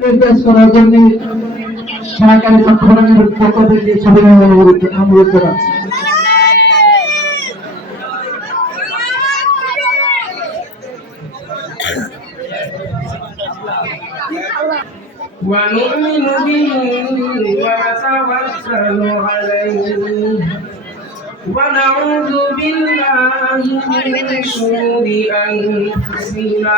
পেশ করার জন্য সরকারি সংগঠনের পক্ষ থেকে সবাই অনুরোধ অনুরোধ করাচ্ছি ونؤمن به ونتوكل عليه ونعوذ بالله من شرور أنفسنا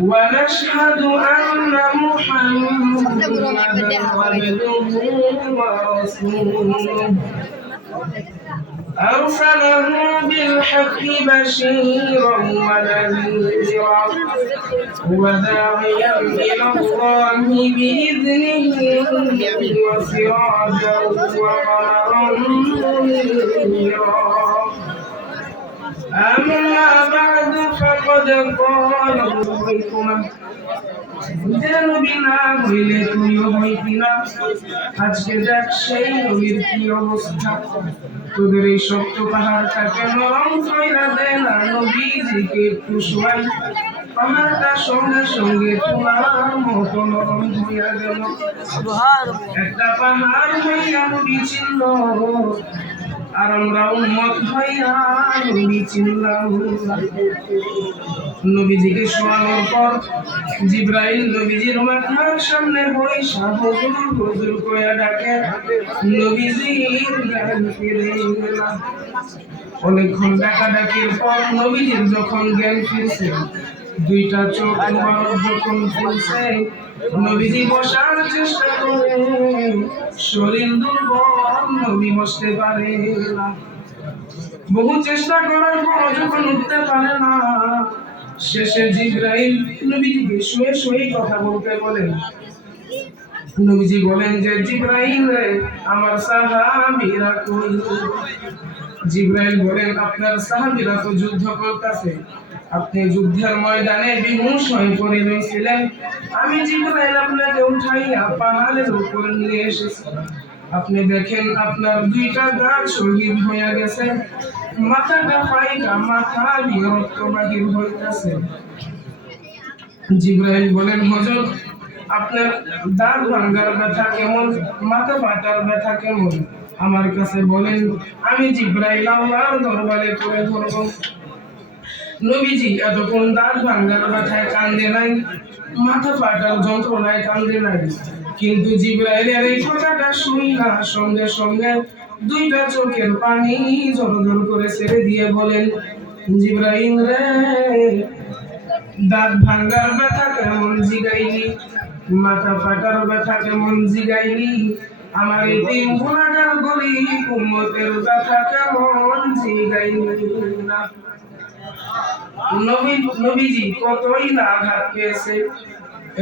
ونشهد أن محمدا عبده ورسوله. أرسله بالحق بشيرا ونذيرا وداعيا إلى الله بإذنه وسراجا وقمرا منيرا أما بعد فقد قال الله যেন বিনা হইলে তুইও হইতি না আজকে দেখ সেই নবীর কি অবস্থা তোদের এই শক্ত পাহাড়টাকে নরম কইরা দে না নবীজিকে একটু শোয়াই পাহাড়টা সঙ্গে সঙ্গে তোমার মতো নরম হইয়া গেল একটা পাহাড় হইয়া নবী ছিল আর আমরা উন্মত হইয়া নবীজিকে শোয়ানোর পর জিব্রাইল নবীজির মাথার সামনে বইসা হুজুর হুজুর কয়া ডাকে নবীজির অনেকক্ষণ ডাকা ডাকির পর নবীজির যখন জ্ঞান ফিরছে, দুইটা চোখ যখন খুলছে বহু চেষ্টা করার পর যখন উঠতে পারে না, শেষে জিব্রাইল নবীজিকে শুয়ে শুয়ে কথা বলতে বলেন। নবীজি বলেন যে, জিব্রাইল আমার সাহাবীরা কই? জিব্রাইল বলেন, আপনার সাহাবীরা তো যুদ্ধ করতেছে। আপনি যুদ্ধের ময়দানে বিমুষ হয়ে পড়ে রয়েছিলেন আমি জিব্রাইল আপনাকে উঠাইয়া পাহাড়ের উপর নিয়ে এসেছি। আপনি দেখেন, আপনার দুইটা গাছ শহীদ হয়ে গেছে। মাথাটা পাইটা মাথা দিয়ে রক্ত বাহির হইতেছে। জিব্রাইল বলেন, হজর, আপনার দাঁত ভাঙ্গার ব্যথা কেমন? মাথা ফাটার ব্যথা কেমন? আমার কাছে বলেন, আমি জিব্রাইল আল্লাহর দরবারে করে ধরব নবীজি এতক্ষণ দাঁত ভাঙ্গার ব্যথায় কান্দে নাই, মাথা ফাটার যন্ত্রণায় কান্দে নাই। কিন্তু জিব্রাইলের এই কথাটা না সঙ্গে সঙ্গে দুইটা চোখের পানি জোর জোর করে ছেড়ে দিয়ে বলেন, জিব্রাইল রে, দাঁত ভাঙ্গার ব্যথা কেমন জিগাইলি? মাথা ফাটার ব্যথা কেমন জিগাইলি? আমার এই তিন গলি উম্মতের ব্যথা কেমন না। নবী নবীজি কতই না আঘাত পেয়েছে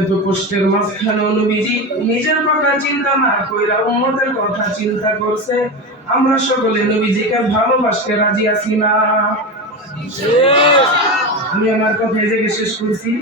এত কষ্টের মাঝখানে নবীজি নিজের কথা চিন্তা না কইরা উম্মতের কথা চিন্তা করছে। আমরা সকলে নবীজিকে ভালোবাসতে রাজি আছি না। আমি আমার কথা এই শেষ করছি।